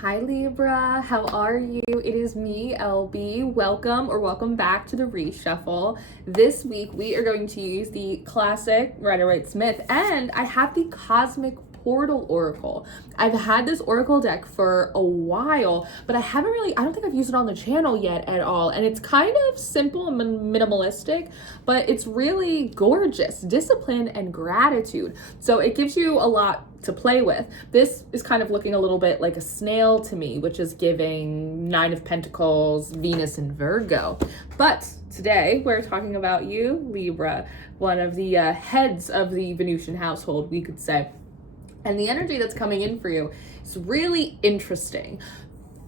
Hi Libra, how are you? It is me, LB. Welcome back to the reshuffle. This week we are going to use the classic Rider-Waite-Smith, and I have the Cosmic Portal Oracle. I've had this Oracle deck for a while, but I don't think I've used it on the channel yet at all. And it's kind of simple and minimalistic, but it's really gorgeous. Discipline and gratitude. So it gives you a lot to play with. This is kind of looking a little bit like a snail to me, which is giving Nine of Pentacles, Venus and Virgo. But today we're talking about you, Libra, one of the heads of the Venusian household, we could say. And the energy that's coming in for you is really interesting.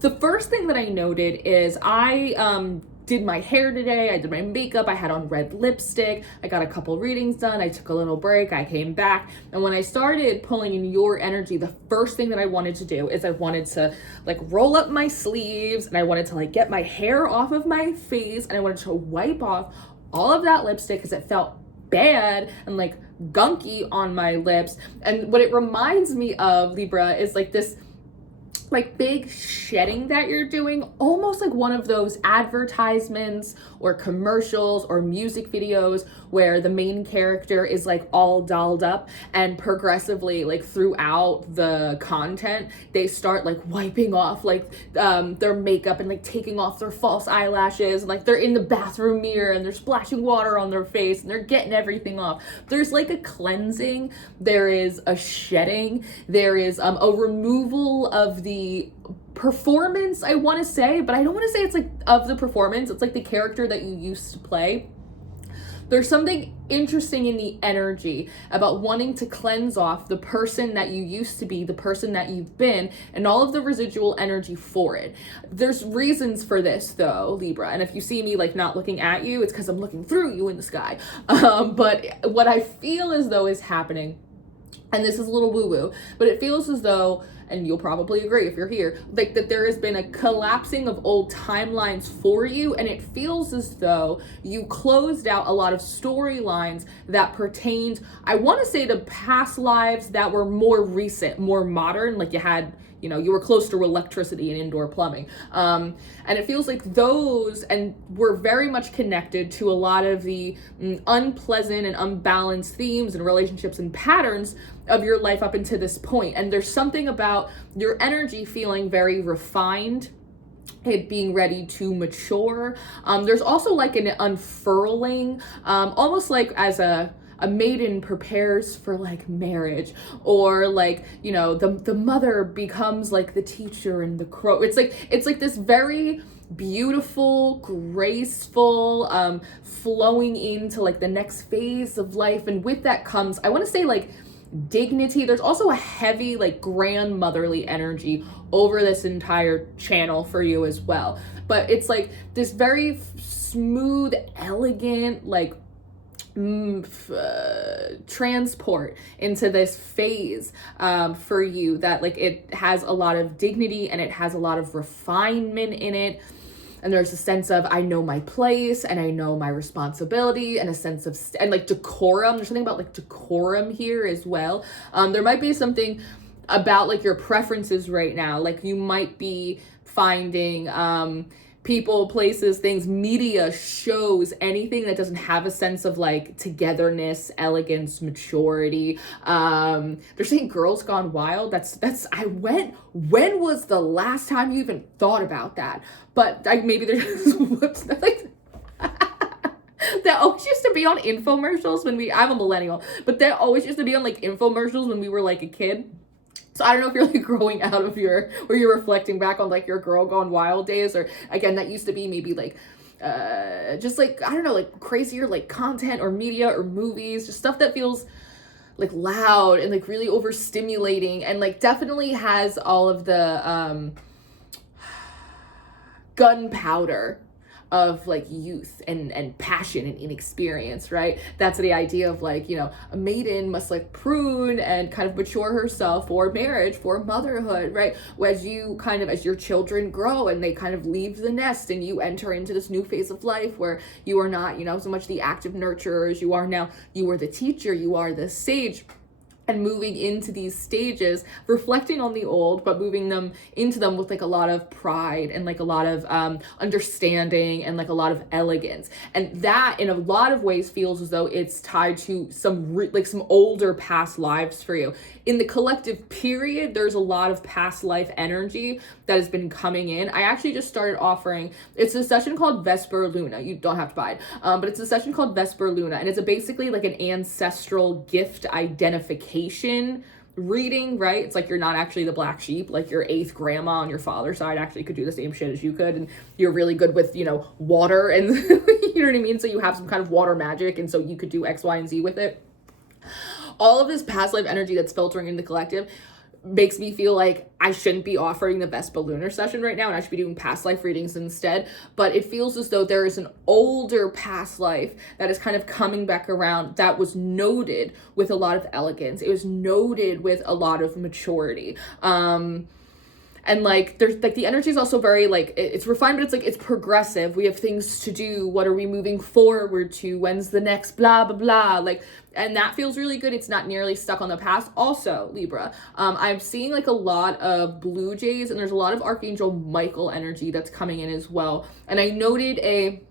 The first thing that I noted is I did my hair today, I did my makeup, I had on red lipstick, I got a couple readings done, I took a little break, I came back, and when I started pulling in your energy, the first thing that I wanted to do is I wanted to like roll up my sleeves, and I wanted to like get my hair off of my face, and I wanted to wipe off all of that lipstick because it felt bad and like gunky on my lips. And what it reminds me of, Libra, is like this like big shedding that you're doing, almost like one of those advertisements or commercials or music videos where the main character is like all dolled up, and progressively like throughout the content they start like wiping off like their makeup and like taking off their false eyelashes, and like they're in the bathroom mirror and they're splashing water on their face and they're getting everything off. There's like a cleansing, there is a shedding, there is a removal of the performance, I want to say, but I don't want to say it's like of the performance, it's like the character that you used to play. There's something interesting in the energy about wanting to cleanse off the person that you used to be, the person that you've been, and all of the residual energy for it. There's reasons for this though, Libra, and if you see me like not looking at you, it's because I'm looking through you in the sky. But what I feel as though is happening, and this is a little woo-woo, but it feels as though, and you'll probably agree if you're here, like that there has been a collapsing of old timelines for you, and it feels as though you closed out a lot of storylines that pertained, I want to say, to past lives that were more recent, more modern, like you were close to electricity and indoor plumbing. And it feels like those, and we're very much connected to a lot of the unpleasant and unbalanced themes and relationships and patterns of your life up until this point. And there's something about your energy feeling very refined, it being ready to mature. There's also like an unfurling, almost like as a maiden prepares for like marriage, or like, the mother becomes like the teacher and the crow. It's like this very beautiful, graceful, flowing into like the next phase of life. And with that comes, I want to say, like dignity. There's also a heavy like grandmotherly energy over this entire channel for you as well. But it's like this very smooth, elegant, like transport into this phase for you that like it has a lot of dignity and it has a lot of refinement in it. And there's a sense of, I know my place and I know my responsibility, and a sense of and like decorum. There's something about like decorum here as well. There might be something about like your preferences right now. Like you might be finding people, places, things, media, shows, anything that doesn't have a sense of like togetherness, elegance, maturity. They're saying Girls Gone Wild. When was the last time you even thought about that? But maybe they're just whoops, like that always used to be on infomercials I'm a millennial, but that always used to be on like infomercials when we were like a kid. So I don't know if you're like growing out of or you're reflecting back on like your Girl Gone Wild days, or again, that used to be maybe like just like, I don't know, like crazier like content or media or movies, just stuff that feels like loud and like really overstimulating, and like definitely has all of the gunpowder of like youth and passion and inexperience, right? That's the idea of like, a maiden must like prune and kind of mature herself for marriage, for motherhood, right? As your children grow and they kind of leave the nest and you enter into this new phase of life where you are not, so much the active nurturers, you are the teacher, you are the sage. and moving into these stages, reflecting on the old, but moving them into them with like a lot of pride and like a lot of understanding and like a lot of elegance. And that in a lot of ways feels as though it's tied to some older past lives for you. In the collective period, there's a lot of past life energy that has been coming in. I actually just started offering, it's a session called Vesper Luna. You don't have to buy it, but it's a session called Vesper Luna, and it's basically like an ancestral gift identification reading, right? It's like you're not actually the black sheep, like your eighth grandma on your father's side actually could do the same shit as you could, and you're really good with, you know, water and you know what I mean? So you have some kind of water magic, and so you could do X, Y, and Z with it. All of this past life energy that's filtering in the collective makes me feel like I shouldn't be offering the Vespa Lunar session right now, and I should be doing past life readings instead. But it feels as though there is an older past life that is kind of coming back around that was noted with a lot of elegance. It was noted with a lot of maturity. And like there's like the energy is also very like it's refined, but it's like it's progressive. We have things to do. What are we moving forward to? When's the next blah blah blah? Like, and that feels really good. It's not nearly stuck on the past. Also, Libra, I'm seeing like a lot of blue jays, and there's a lot of Archangel Michael energy that's coming in as well. And I noted a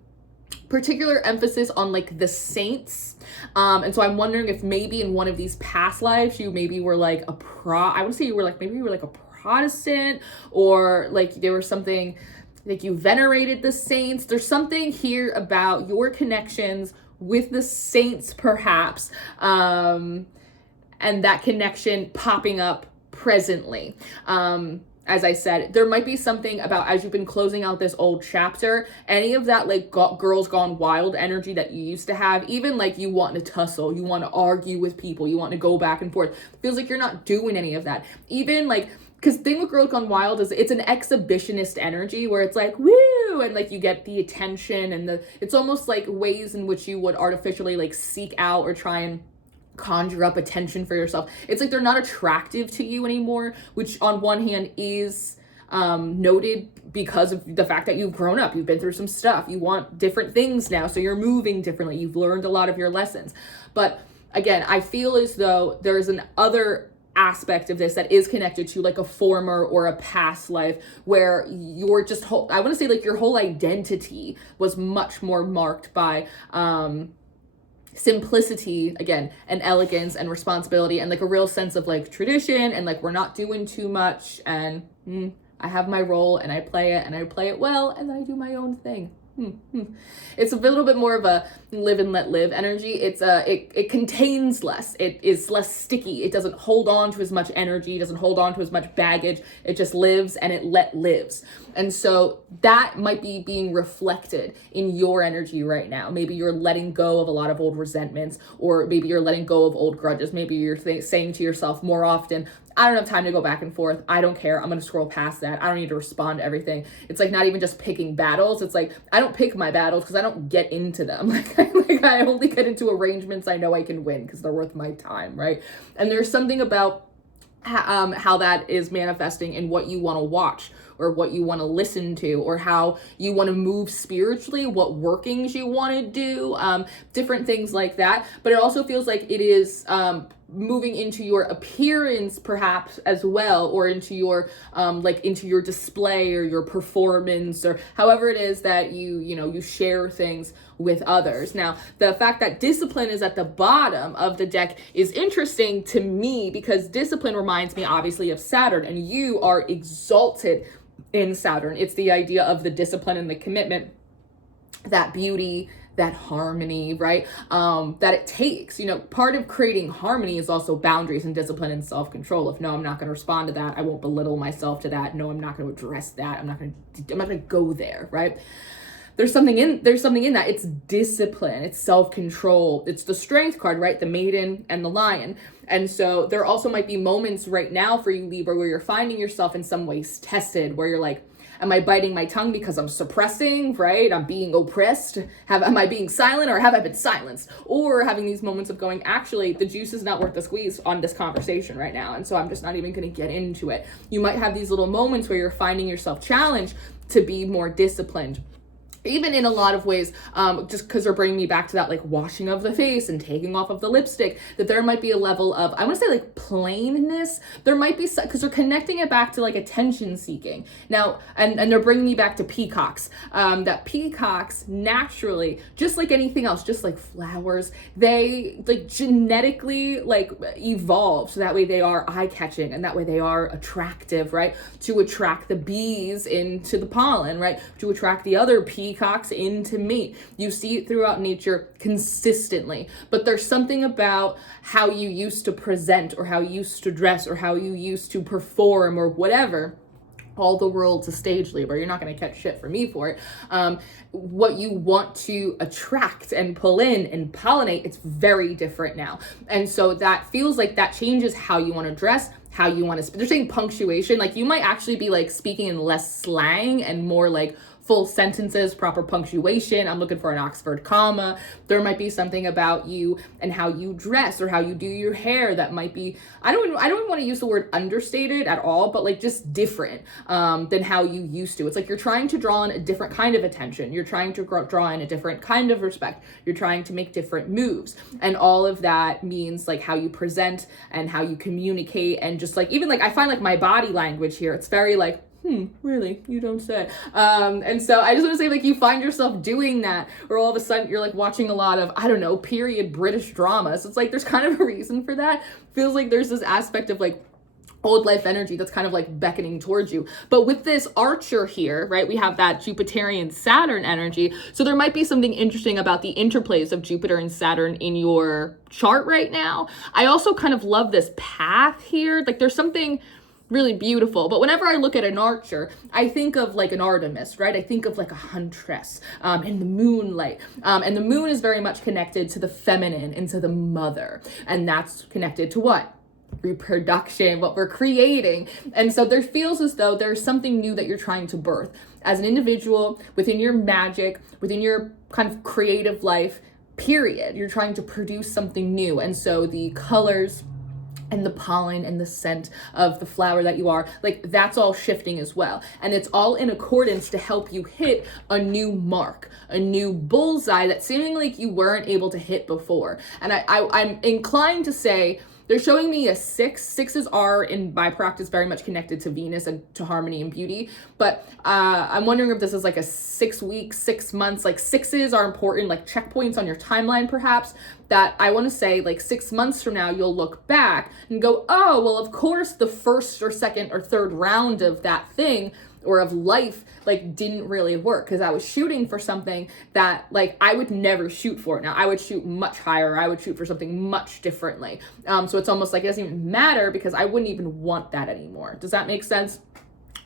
particular emphasis on like the saints, and so I'm wondering if maybe in one of these past lives you maybe were like I would say you were like maybe you were like a Protestant, or like there was something like you venerated the saints. There's something here about your connections with the saints perhaps, and that connection popping up presently. As I said, there might be something about as you've been closing out this old chapter, any of that like girls gone wild energy that you used to have, even like you want to tussle, you want to argue with people, you want to go back and forth, feels like you're not doing any of that. Even like, because the thing with Girls Gone Wild is it's an exhibitionist energy where it's like, woo, and like you get the attention and it's almost like ways in which you would artificially like seek out or try and conjure up attention for yourself. It's like they're not attractive to you anymore, which on one hand is noted because of the fact that you've grown up, you've been through some stuff, you want different things now, so you're moving differently, you've learned a lot of your lessons. But again, I feel as though there's an other aspect of this that is connected to like a former or a past life where you're just I want to say like your whole identity was much more marked by simplicity, again, and elegance and responsibility and like a real sense of like tradition and like we're not doing too much and I have my role and I play it and I play it well and then I do my own thing. It's a little bit more of a live and let live energy. It's it contains less. It is less sticky. It doesn't hold on to as much energy, doesn't hold on to as much baggage. It just lives and it lives. And so that might be being reflected in your energy right now. Maybe you're letting go of a lot of old resentments, or maybe you're letting go of old grudges. Maybe you're saying to yourself more often, I don't have time to go back and forth. I don't care. I'm going to scroll past that. I don't need to respond to everything. It's like not even just picking battles. It's like, I don't pick my battles because I don't get into them. Like I only get into arrangements I know I can win because they're worth my time, right? And there's something about how that is manifesting in what you want to watch or what you want to listen to or how you want to move spiritually, what workings you want to do, different things like that. But it also feels like it is moving into your appearance perhaps as well, or into your like into your display or your performance or however it is that you share things with others. Now, the fact that discipline is at the bottom of the deck is interesting to me because discipline reminds me obviously of Saturn, and you are exalted in Saturn. It's the idea of the discipline and the commitment, that beauty, that harmony, right? That it takes, part of creating harmony is also boundaries and discipline and self-control. If no, I'm not going to respond to that. I won't belittle myself to that. No, I'm not going to address that. I'm not going to go there, right? There's something in that. It's discipline, it's self-control, it's the strength card, right? The maiden and the lion. And so there also might be moments right now for you, Libra, where you're finding yourself in some ways tested, where you're like, am I biting my tongue because I'm suppressing, right? I'm being oppressed. Am I being silent, or have I been silenced? Or having these moments of going, actually, the juice is not worth the squeeze on this conversation right now. And so I'm just not even going to get into it. You might have these little moments where you're finding yourself challenged to be more disciplined. even in a lot of ways, just because they're bringing me back to that like washing of the face and taking off of the lipstick, that there might be a level of, I want to say like plainness. There might be, because they're connecting it back to like attention seeking now, and they're bringing me back to peacocks. That peacocks naturally, just like anything else, just like flowers, they like genetically like evolve so that way they are eye catching and that way they are attractive, right? To attract the bees into the pollen, right? To attract the other peacocks into meat. You see it throughout nature consistently, but there's something about how you used to present or how you used to dress or how you used to perform or whatever. All the world's a stage, Libra. You're not going to catch shit from me for it. What you want to attract and pull in and pollinate, it's very different now. And so that feels like that changes how you want to dress, how you want to, they're saying punctuation, like you might actually be like speaking in less slang and more like full sentences, proper punctuation. I'm looking for an Oxford comma. There might be something about you and how you dress or how you do your hair that might be, I don't want to use the word understated at all, but like just different than how you used to. It's like you're trying to draw in a different kind of attention. You're trying to draw in a different kind of respect. You're trying to make different moves. And all of that means like how you present and how you communicate, and just like, even like I find like my body language here, it's very like, really? You don't say. And so I just want to say, like, you find yourself doing that, or all of a sudden you're like watching a lot of, I don't know, period British dramas. It's like, there's kind of a reason for that. Feels like there's this aspect of like old life energy that's kind of like beckoning towards you. But with this Archer here, right, we have that Jupiterian Saturn energy. So there might be something interesting about the interplays of Jupiter and Saturn in your chart right now. I also kind of love this path here. Like there's something really beautiful. But whenever I look at an Archer, I think of like an Artemis, right? I think of like a huntress in the moonlight. And the moon is very much connected to the feminine and to the mother. And that's connected to what? Reproduction, what we're creating. And so there feels as though there's something new that you're trying to birth as an individual within your magic, within your kind of creative life, period. You're trying to produce something new. And so the colors and the pollen and the scent of the flower that you are, like that's all shifting as well. And it's all in accordance to help you hit a new mark, a new bullseye that seemingly like you weren't able to hit before. And I'm inclined to say, they're showing me a 6. 6s are in my practice very much connected to Venus and to harmony and beauty. But I'm wondering if this is like a 6 weeks, 6 months, like 6s are important, like checkpoints on your timeline perhaps, that I want to say like 6 months from now, you'll look back and go, oh, well, of course the first or second or third round of that thing or of life like didn't really work, because I was shooting for something that like I would never shoot for. Now I would shoot much higher. I would shoot for something much differently. So it's almost like it doesn't even matter because I wouldn't even want that anymore. Does that make sense?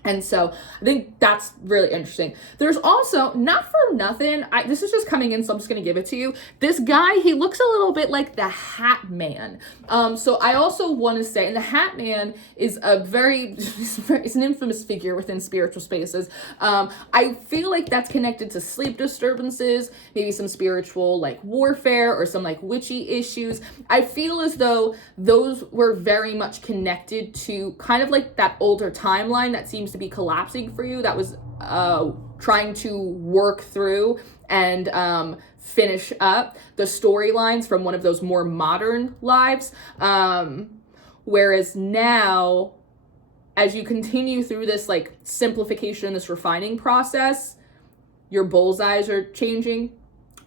And so I think that's really interesting. There's also, not for nothing, this is just coming in, so I'm just going to give it to you. This guy, he looks a little bit like the Hat Man. So I also want to say, and the Hat Man is it's an infamous figure within spiritual spaces. I feel like that's connected to sleep disturbances, maybe some spiritual like warfare or some like witchy issues. I feel as though those were very much connected to kind of like that older timeline that seems to be collapsing for you, that was trying to work through and finish up the storylines from one of those more modern lives. Whereas now, as you continue through this like simplification, this refining process, your bullseyes are changing.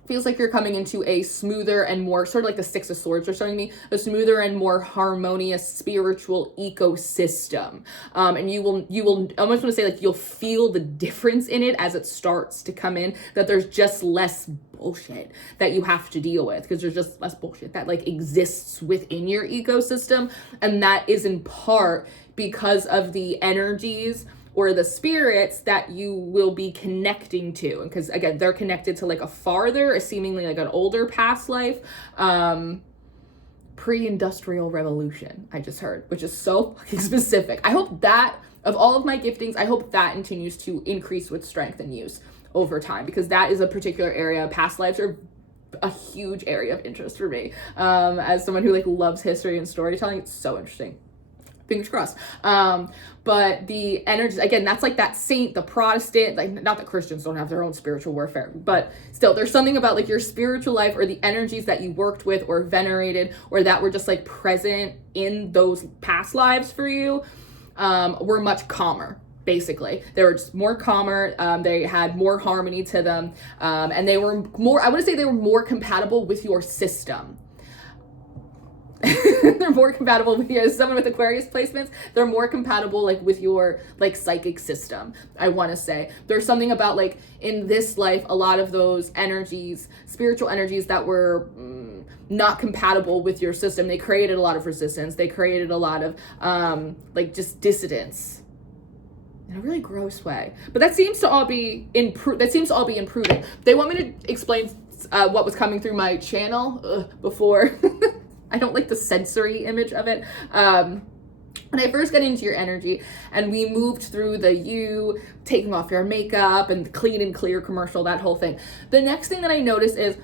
Feels like you're coming into a smoother and more, sort of like the Six of Swords are showing me, a smoother and more harmonious spiritual ecosystem. And you will, I almost want to say like you'll feel the difference in it as it starts to come in, that there's just less bullshit that you have to deal with, because there's just less bullshit that like exists within your ecosystem. And that is in part because of the energies or the spirits that you will be connecting to. And because again, they're connected to like a seemingly like an older past life, pre-industrial revolution, I just heard, which is so fucking specific. I hope that, of all of my giftings, I hope that continues to increase with strength and use over time, because that is a particular area. Past lives are a huge area of interest for me. As someone who like loves history and storytelling, it's so interesting. fingers crossed. But the energies, again, that's like that saint, the Protestant, like, not that Christians don't have their own spiritual warfare, but still, there's something about like your spiritual life or the energies that you worked with or venerated or that were just like present in those past lives for you, were much calmer. Basically, they were just more calmer. They had more harmony to them, and they were more, I want to say they were more compatible with your system. They're more compatible with you. As someone with Aquarius placements, they're more compatible like with your like psychic system. I want to say there's something about like in this life, a lot of those energies, spiritual energies that were not compatible with your system, they created a lot of resistance. They created a lot of like just dissidence in a really gross way. But that seems to all be improving. They want me to explain what was coming through my channel before. I don't like the sensory image of it. When I first got into your energy and we moved through the you taking off your makeup and the clean and clear commercial, that whole thing. The next thing that I noticed is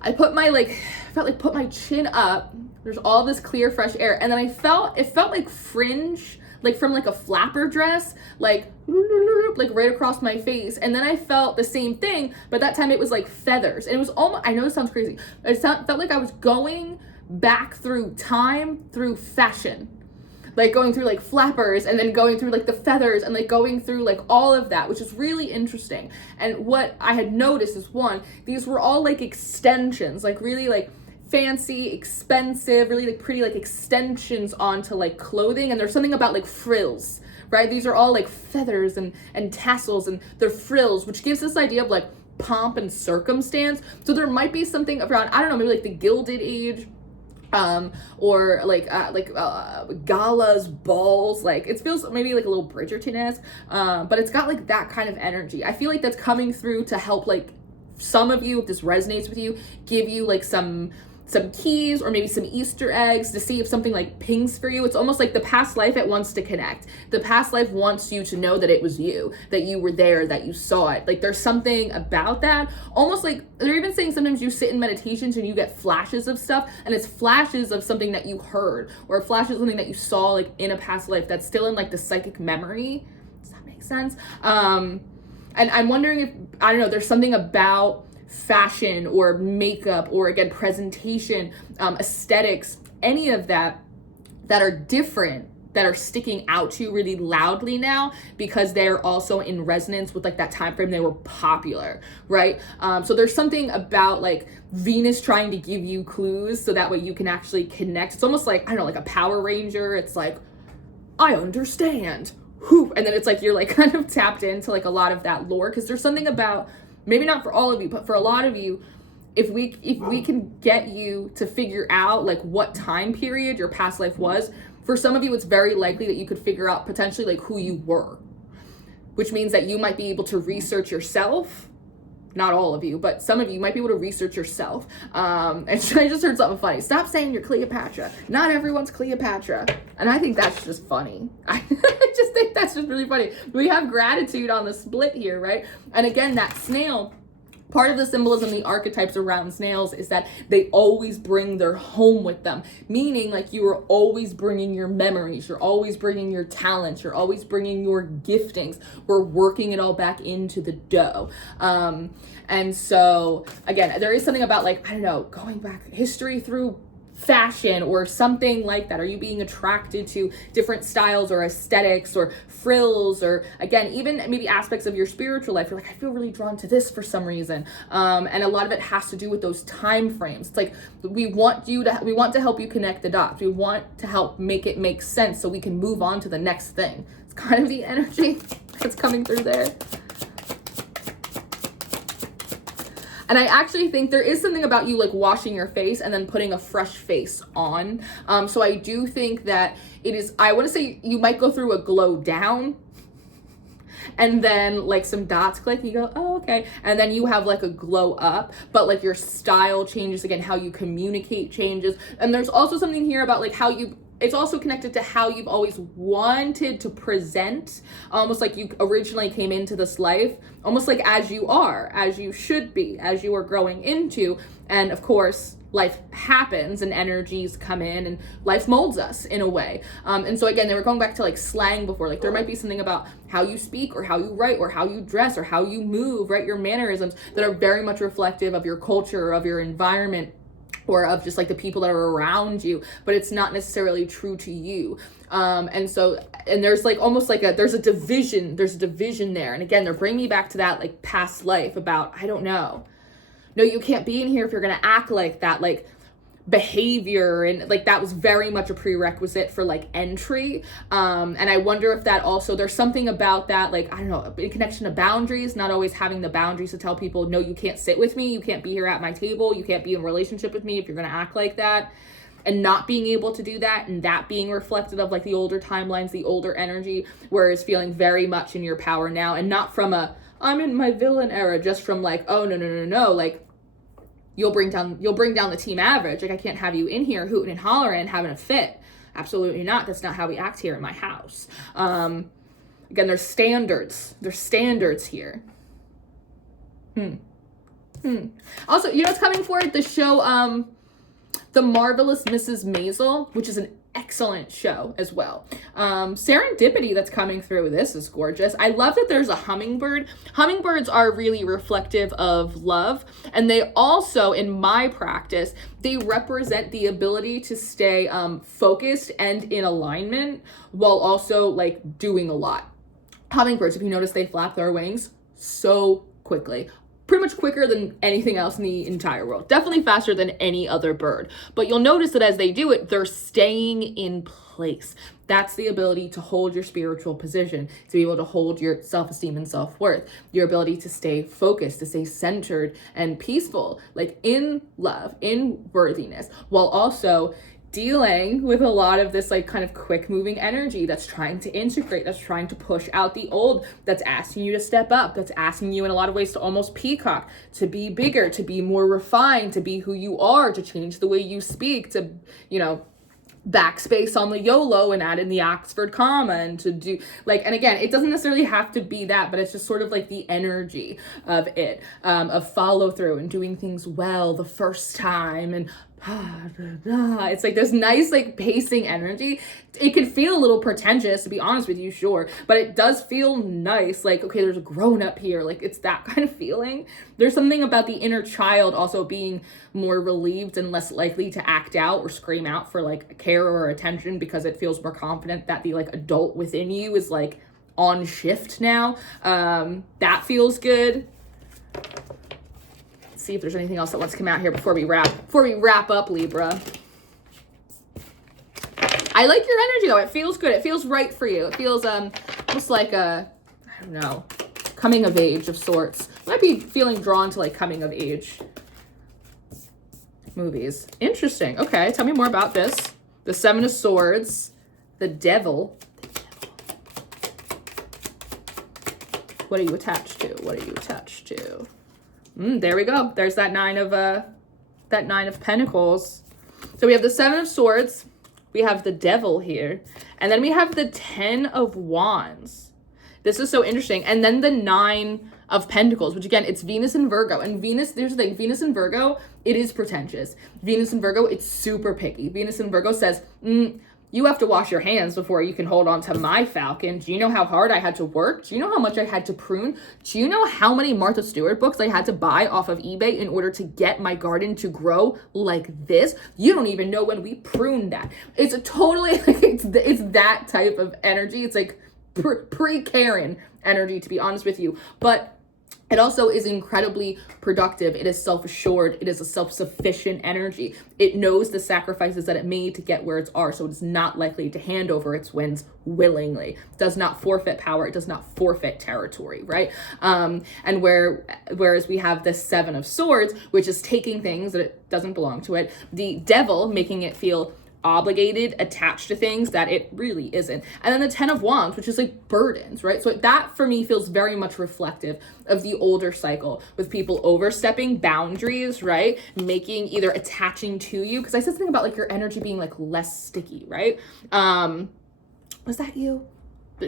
I put my put my chin up. There's all this clear, fresh air. And then it felt like fringe, like from like a flapper dress, like right across my face. And then I felt the same thing, but that time it was like feathers. And it was almost, I know this sounds crazy, but it felt like I was going back through time, through fashion, like going through like flappers and then going through like the feathers and like going through like all of that, which is really interesting. And what I had noticed is, one, these were all like extensions, like really like fancy, expensive, really like pretty like extensions onto like clothing. And there's something about like frills, right? These are all like feathers and tassels, and they're frills, which gives this idea of like pomp and circumstance. So there might be something around, I don't know, maybe like the Gilded Age, or galas, balls, like it feels maybe like a little Bridgerton-esque, but it's got like that kind of energy. I feel like that's coming through to help like some of you, if this resonates with you, give you like some keys or maybe some Easter eggs to see if something like pings for you. It's almost like the past life, it wants to connect. The past life wants you to know that it was you, that you were there, that you saw it. Like there's something about that. Almost like they're even saying sometimes you sit in meditations and you get flashes of stuff, and it's flashes of something that you heard or flashes of something that you saw like in a past life that's still in like the psychic memory. Does that make sense? And I'm wondering if, I don't know, there's something about fashion or makeup or again presentation, aesthetics, any of that are different, that are sticking out to you really loudly now because they're also in resonance with like that time frame they were popular, right? So there's something about like Venus trying to give you clues so that way you can actually connect. It's almost like, I don't know, like a Power Ranger. It's like, I understand. Whew. And then it's like you're like kind of tapped into like a lot of that lore, because there's something about, maybe not for all of you, but for a lot of you, if we can get you to figure out like what time period your past life was, for some of you, it's very likely that you could figure out potentially like who you were, which means that you might be able to research yourself. Not all of you, but some of you might be able to research yourself. And I just heard something funny. Stop saying you're Cleopatra. Not everyone's Cleopatra. And I think that's just funny. I just think that's just really funny. We have gratitude on the split here, right? And again, that snail, part of the symbolism, the archetypes around snails is that they always bring their home with them. Meaning like you are always bringing your memories. You're always bringing your talents. You're always bringing your giftings. We're working it all back into the dough. And so again, there is something about like, I don't know, going back history through fashion or something like that. Are you being attracted to different styles or aesthetics or frills, or again, even maybe aspects of your spiritual life? You're like, I feel really drawn to this for some reason. And a lot of it has to do with those time frames. It's like we want to help you connect the dots. We want to help make it make sense so we can move on to the next thing. It's kind of the energy that's coming through there. And I actually think there is something about you like washing your face and then putting a fresh face on. So I do think that it is, I want to say you might go through a glow down and then like some dots click, you go, oh, okay. And then you have like a glow up, but like your style changes, again, how you communicate changes. And there's also something here about like how you it's also connected to how you've always wanted to present, almost like you originally came into this life, almost like as you are, as you should be, as you are growing into. And of course, life happens and energies come in and life molds us in a way. And so again, they were going back to like slang before, like there might be something about how you speak or how you write or how you dress or how you move, right? Your mannerisms that are very much reflective of your culture, of your environment, or of just like the people that are around you, but it's not necessarily true to you. And there's like almost like there's a division there. And again, they're bringing me back to that like past life about, I don't know. No, you can't be in here if you're going to act like that, like behavior. And like, that was very much a prerequisite for like entry. And I wonder if that also, there's something about that, like, I don't know, in connection to boundaries, not always having the boundaries to tell people, no, you can't sit with me. You can't be here at my table. You can't be in a relationship with me if you're going to act like that. And not being able to do that, and that being reflected of like the older timelines, the older energy, whereas feeling very much in your power now, and not from I'm in my villain era, just from like, oh, no, like, you'll bring down the team average. Like, I can't have you in here hooting and hollering and having a fit. Absolutely not. That's not how we act here in my house. Again, there's standards. There's standards here. Also, you know what's coming for it? The show, The Marvelous Mrs. Maisel, which is an excellent show as well. Serendipity that's coming through. This is gorgeous. I love that there's a hummingbird. Hummingbirds are really reflective of love, and they also, in my practice, they represent the ability to stay focused and in alignment while also like doing a lot. Hummingbirds, if you notice, they flap their wings so quickly. Pretty much quicker than anything else in the entire world. Definitely faster than any other bird. But you'll notice that as they do it, they're staying in place. That's the ability to hold your spiritual position, to be able to hold your self-esteem and self-worth, your ability to stay focused, to stay centered and peaceful, like in love, in worthiness, while also dealing with a lot of this like kind of quick moving energy that's trying to integrate, that's trying to push out the old, that's asking you to step up, that's asking you in a lot of ways to almost peacock, to be bigger, to be more refined, to be who you are, to change the way you speak, to, you know, backspace on the YOLO and add in the Oxford comma, and to do like, and again, it doesn't necessarily have to be that, but it's just sort of like the energy of it, of follow through and doing things well the first time, and it's like this nice like pacing energy. It can feel a little pretentious, to be honest with you, sure, but it does feel nice, like, okay, there's a grown up here, like it's that kind of feeling. There's something about the inner child also being more relieved and less likely to act out or scream out for like care or attention, because it feels more confident that the like adult within you is like on shift now. That feels good. See if there's anything else that wants to come out here before we wrap up, Libra. I like your energy though. It feels good. It feels right for you. It feels almost like a, I don't know, coming of age of sorts. You might be feeling drawn to like coming of age movies. Interesting. Okay, tell me more about this. The Seven of Swords, the Devil. What are you attached to? What are you attached to? There we go. There's that nine of Pentacles. So we have the Seven of Swords, we have the Devil here, and then we have the 10 of Wands. This is so interesting. And then the 9 of Pentacles, which again, it's Venus and Virgo. And Venus, here's the thing, Venus and Virgo, it is pretentious. Venus and Virgo, it's super picky. Venus and Virgo says, you have to wash your hands before you can hold on to my falcon. Do you know how hard I had to work? Do you know how much I had to prune? Do you know how many Martha Stewart books I had to buy off of eBay in order to get my garden to grow like this? You don't even know when we pruned that. It's a totally, it's that type of energy. It's like pre-Karen energy, to be honest with you. But it also is incredibly productive. It is self-assured. It is a self-sufficient energy. It knows the sacrifices that it made to get where it's are, so it's not likely to hand over its wins willingly. It does not forfeit power. It does not forfeit territory, right? And whereas we have the Seven of Swords, which is taking things that it doesn't belong to it, the Devil making it feel obligated, attached to things that it really isn't. And then the 10 of Wands, which is like burdens, right? So that for me feels very much reflective of the older cycle with people overstepping boundaries, right? Making, either attaching to you, because I said something about like your energy being like less sticky, right? Was that you?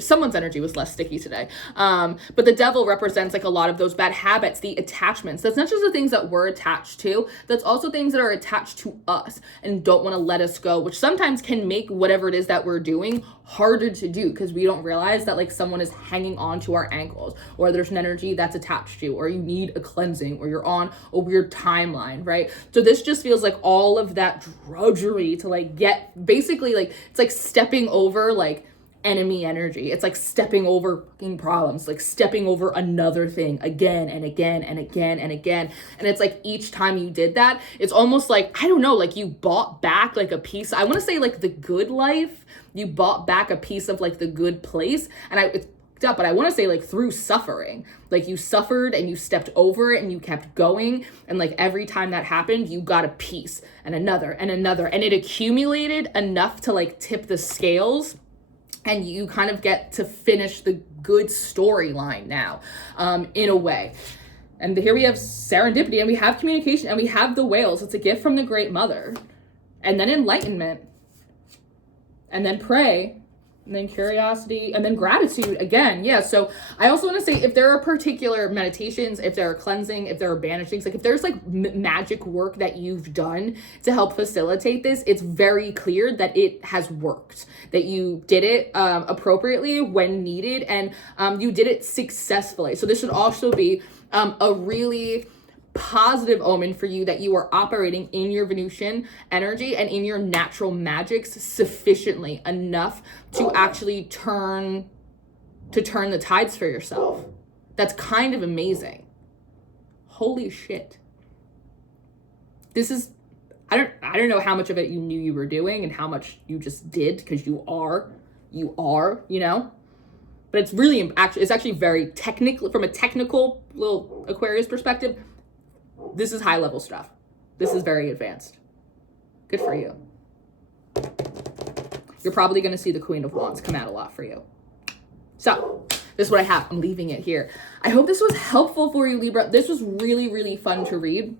Someone's energy was less sticky today. But the devil represents like a lot of those bad habits, the attachments. That's not just the things that we're attached to, that's also things that are attached to us and don't want to let us go, which sometimes can make whatever it is that we're doing harder to do, because we don't realize that like someone is hanging on to our ankles, or there's an energy that's attached to you, or you need a cleansing, or you're on a weird timeline, right? So this just feels like all of that drudgery to like get, basically like, it's like stepping over like enemy energy. It's like stepping over fucking problems, like stepping over another thing again and again and again and again. And it's like each time you did that, it's almost like, I don't know, like you bought back like a piece. I want to say like the good life. You bought back a piece of like the good place. And it's up, but I want to say like through suffering, like you suffered and you stepped over it and you kept going. And like every time that happened, you got a piece and another and another. And it accumulated enough to like tip the scales. And you kind of get to finish the good storyline now, in a way. And here we have serendipity, and we have communication, and we have the whales. It's a gift from the Great Mother. And then enlightenment. And then pray. And then curiosity, and then gratitude again. Yeah, so I also want to say, if there are particular meditations, if there are cleansing, if there are banishings, like if there's like magic work that you've done to help facilitate this, it's very clear that it has worked, that you did it appropriately when needed, and you did it successfully. So this should also be a really positive omen for you, that you are operating in your Venusian energy and in your natural magics sufficiently enough to actually turn the tides for yourself. That's kind of amazing. Holy shit. This is, I don't know how much of it you knew you were doing and how much you just did, because you are, you know? But it's really, it's actually very technical, from a technical little Aquarius perspective. This is high level stuff. This is very advanced. Good for you. You're probably going to see the Queen of Wands come out a lot for you. So this is what I have. I'm leaving it here. I hope this was helpful for you, Libra. This was really, really fun to read.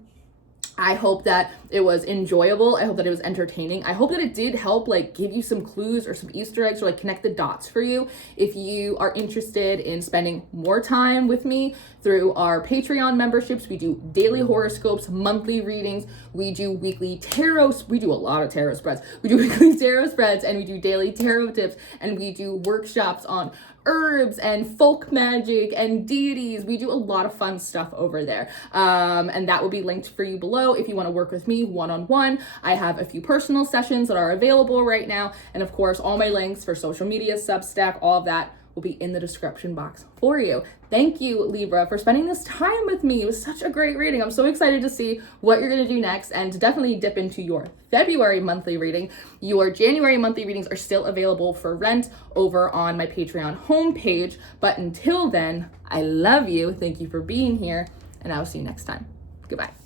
I hope that it was enjoyable. I hope that it was entertaining. I hope that it did help like give you some clues or some Easter eggs, or like connect the dots for you. If you are interested in spending more time with me through our Patreon memberships, we do daily horoscopes, monthly readings, we do weekly tarot, we do a lot of tarot spreads. We do weekly tarot spreads, and we do daily tarot tips, and we do workshops on herbs and folk magic and deities. We do a lot of fun stuff over there. And that will be linked for you below if you want to work with me one-on-one. I have a few personal sessions that are available right now. And of course, all my links for social media, Substack, all of that will be in the description box for you. Thank you, Libra, for spending this time with me. It was such a great reading. I'm so excited to see what you're going to do next, and to definitely dip into your February monthly reading. Your January monthly readings are still available for rent over on my Patreon homepage. But until then, I love you. Thank you for being here, and I will see you next time. Goodbye.